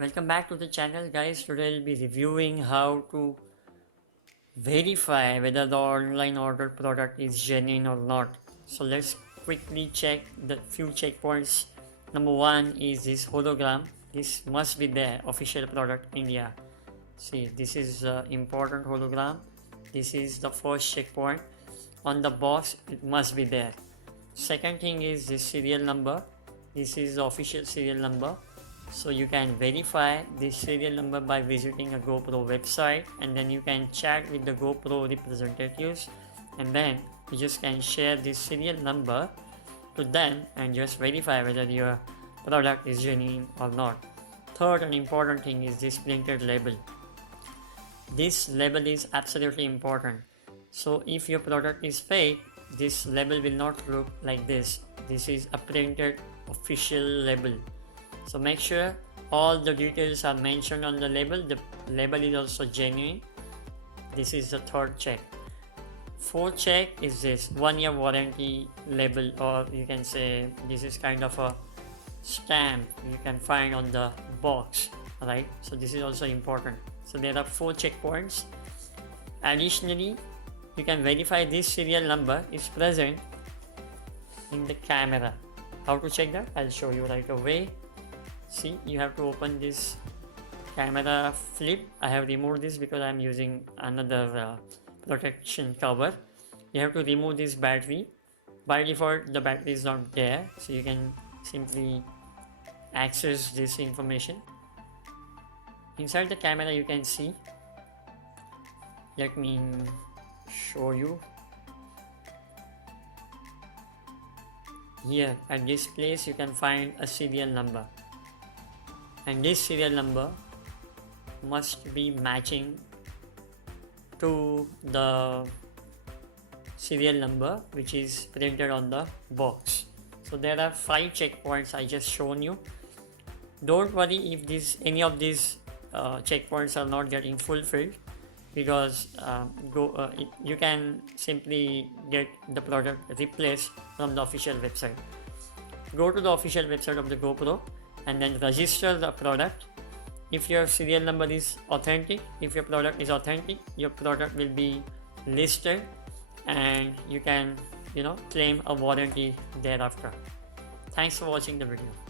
Welcome back to the channel, guys. Today I'll be reviewing how to verify whether the online order product is genuine or not. So let's quickly check the few checkpoints. Number one is this hologram. This must be there, official product India. See, this is important hologram. This is the first checkpoint. On the box, it must be there. Second thing is this serial number. This is the official serial number. So you can verify this serial number by visiting a GoPro website, and then you can chat with the GoPro representatives, and then you just can share this serial number to them and just verify whether your product is genuine or not. Third and important thing is this printed label. This label is absolutely important. So if your product is fake, this label will not look like this. This is a printed official label. So make sure all the details are mentioned on the label. The label is also genuine. This is the third check. Fourth check is this 1-year warranty label, or you can say this is kind of a stamp you can find on the box, right? So this is also important. So there are 4 checkpoints. Additionally, you can verify this serial number is present in the camera. How to check that? I'll show you right away. See, you have to open this camera flip. I have removed this because I'm using another protection cover. You have to remove this battery. By default, the battery is not there, so you can simply access this information. Inside the camera, you can see. Let me show you. Here at this place, you can find a serial number. And this serial number must be matching to the serial number which is printed on the box. So there are 5 checkpoints I just shown you. Don't worry if any of these checkpoints are not getting fulfilled, because you can simply get the product replaced from the official website. Go to the official website of the GoPro and then register the product. If your serial number is authentic, if your product is authentic, your product will be listed and you can claim a warranty thereafter. Thanks for watching the video.